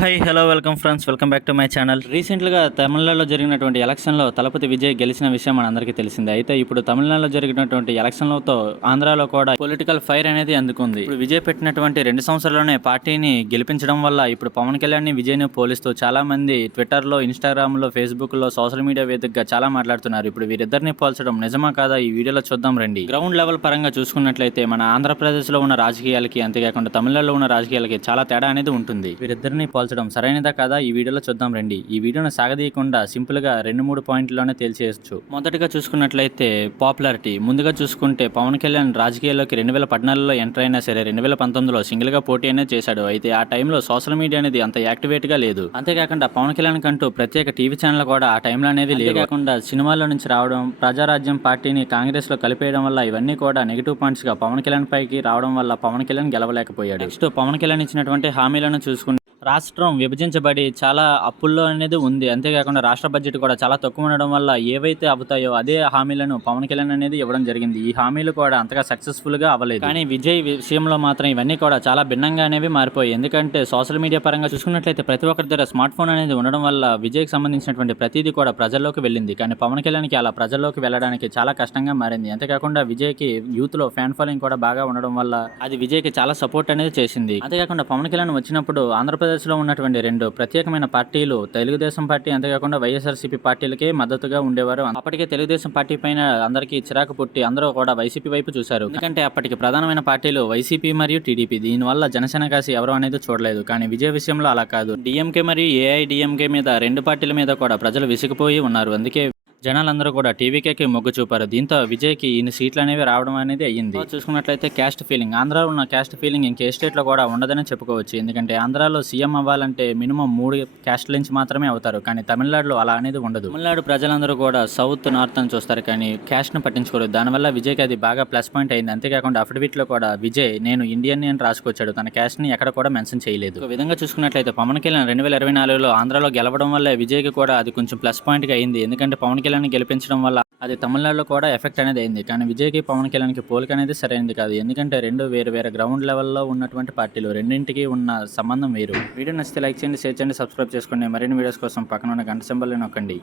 Hi hello welcome friends, welcome back to my channel. రీసెంట్గా తమిళనాడులో జరిగినటువంటి ఎలక్షన్లో తలపతి విజయ్ గెలిచిన విషయం మనందరికీ తెలిసిందే. అయితే ఇప్పుడు తమిళనాడులో జరిగినటువంటి ఎలక్షన్లతో ఆంధ్రాలో కూడా పొలిటికల్ ఫైర్ అనేది అందుకుంది. ఇప్పుడు విజయ్ పెట్టినటువంటి 2 సంవత్సరాల్లోనే పార్టీని గెలిపించడం వల్ల ఇప్పుడు పవన్ కళ్యాణ్ని విజయ్ని పోలిస్తూ చాలా మంది ట్విట్టర్లో, ఇన్స్టాగ్రామ్లో, ఫేస్బుక్లో, సోషల్ మీడియా వేదికగా చాలా మాట్లాడుతున్నారు. ఇప్పుడు వీరిద్దరిని పోల్చడం నిజమా కాదా ఈ వీడియోలో చూద్దాం రండి. గ్రౌండ్ లెవెల్ పరంగా చూసుకున్నట్లయితే మన ఆంధ్రప్రదేశ్లో ఉన్న రాజకీయాలకి, అంతేకాకుండా తమిళనాడులో ఉన్న రాజకీయాలకి చాలా తేడా అనేది ఉంటుంది. వీరిద్దరిని పోల్చడం సరైనదా కాదా ఈ వీడియోలో చూద్దాం రండి. ఈ వీడియోను సాగదీయకుండా సింపుల్ గా 2-3 పాయింట్లలోనే తేల్చేయచ్చు. మొదటగా చూసుకున్నట్లయితే పాపులారిటీ. ముందుగా చూసుకుంటే పవన్ కళ్యాణ్ రాజకీయాల్లోకి 2014లో ఎంటర్ అయినా సరే 2019లో సింగిల్ గా పోటీ అనేది చేశాడు. అయితే ఆ టైంలో సోషల్ మీడియా అనేది అంత యాక్టివేట్ గా లేదు. అంతేకాకుండా పవన్ కళ్యాణ్ కంటూ ప్రత్యేక టీవీ ఛానల్ కూడా ఆ టైంలో అనేది లేదు. కాకుండా సినిమాల్లో నుంచి రావడం, ప్రజారాజ్యం పార్టీని కాంగ్రెస్ లో కలిపేయడం వల్ల ఇవన్నీ కూడా నెగిటివ్ పాయింట్స్ గా పవన్ కళ్యాణ్ పైకి రావడం వల్ల పవన్ కళ్యాణ్ గెలవలేకపోయాడు. నెక్స్ట్ పవన్ కళ్యాణ్ ఇచ్చినటువంటి హామీలను చూసుకుంటే రాష్ట్రం విభజించబడి చాలా అప్పుల్లో అనేది ఉంది. అంతేకాకుండా రాష్ట్ర బడ్జెట్ కూడా చాలా తక్కువ ఉండడం వల్ల ఏవైతే అవుతాయో అదే హామీలను పవన్ కళ్యాణ్ అనేది ఇవ్వడం జరిగింది. ఈ హామీలు కూడా అంతగా సక్సెస్ఫుల్ గా అవ్వలేదు. కానీ విజయ్ విషయంలో మాత్రం ఇవన్నీ కూడా చాలా భిన్నంగా అనేవి మారిపోయాయి. ఎందుకంటే సోషల్ మీడియా పరంగా చూసుకున్నట్లయితే ప్రతి ఒక్కరి దగ్గర స్మార్ట్ ఫోన్ అనేది ఉండడం వల్ల విజయ్కి సంబంధించినటువంటి ప్రతిదీ కూడా ప్రజల్లోకి వెళ్ళింది. కానీ పవన్ కళ్యాణ్కి అలా ప్రజల్లోకి వెళ్ళడానికి చాలా కష్టంగా మారింది. అంతేకాకుండా విజయ్కి యూత్ లో ఫ్యాన్ ఫాలోయింగ్ కూడా బాగా ఉండడం వల్ల అది విజయ్కి చాలా సపోర్ట్ అనేది చేసింది. అంతేకాకుండా పవన్ కళ్యాణ్ వచ్చినప్పుడు ఆంధ్రప్రదేశ్ లో ఉన్నటువంటి 2 ప్రత్యేకమైన పార్టీలు తెలుగుదేశం పార్టీ, అంతేకాకుండా వైఎస్ఆర్సీపీ పార్టీలకే మద్దతుగా ఉండేవారు. అప్పటికే తెలుగుదేశం పార్టీ పైన అందరికీ చిరాకు పుట్టి అందరూ కూడా వైసీపీ వైపు చూశారు. ఎందుకంటే అప్పటికి ప్రధానమైన పార్టీలు వైసీపీ మరియు టీడీపీ. దీనివల్ల జనసేన కాసి ఎవరు అనేది చూడలేదు. కానీ విజయ్ విషయంలో అలా కాదు. డిఎంకే మరియు ఏఐడిఎంకే మీద 2 పార్టీల మీద కూడా ప్రజలు విసిగిపోయి ఉన్నారు. అందుకే జనాలందరూ కూడా టీవీకేకి మొగ్గు చూపారు. దీంతో విజయ్కి ఇన్ని సీట్లు అనేవి రావడం అనేది అయ్యింది. చూసుకున్నట్లయితే క్యాస్ట్ ఫీలింగ్. ఆంధ్రాలో ఉన్న క్యాస్ట్ ఫీలింగ్ ఇంకే స్టేట్లో కూడా ఉండదని చెప్పుకోవచ్చు. ఎందుకంటే ఆంధ్రాలో సీఎం అవ్వాలంటే మినిమం 3 క్యాస్ట్ల నుంచి మాత్రమే అవుతారు. కానీ తమిళనాడులో అలా అనేది ఉండదు. తమిళనాడు ప్రజలందరూ కూడా సౌత్, నార్త్ అని చూస్తారు, కానీ క్యాస్ట్ను పట్టించుకోరు. దానివల్ల విజయ్కి అది బాగా ప్లస్ పాయింట్ అయింది. అంతేకాకుండా అఫిడవిట్లో కూడా విజయ్ నేను ఇండియన్ అని రాసుకొచ్చాడు. తన క్యాస్ట్ని ఎక్కడ కూడా మెన్షన్ చేయలేదు. ఒక విధంగా చూసుకున్నట్లయితే పవన్ కళ్యాణ్ 2024లో ఆంధ్రాలో గెలవడం వల్ల విజయ్కి కూడా అది కొంచెం ప్లస్ పాయింట్గా అయింది. ఎందుకంటే పవన్ కళ్యాణ్ గెలిపించడం వల్ల అది తమిళనాడులో కూడా ఎఫెక్ట్ అనేది అయింది. కానీ విజయ్కి పవన్ కళ్యాణ్కి పోలిక అనేది సరైనది కాదు. ఎందుకంటే 2 వేరు గ్రౌండ్ లెవెల్లో ఉన్నటువంటి పార్టీలు, రెండింటికి ఉన్న సంబంధం వేరు. వీడియో నచ్చితే లైక్ చేయండి, షేర్ చేయండి, సబ్స్క్రైబ్ చేసుకోండి. మరిన్ని వీడియోస్ కోసం పక్కన ఉన్న గంట సింబల్ని నొక్కండి.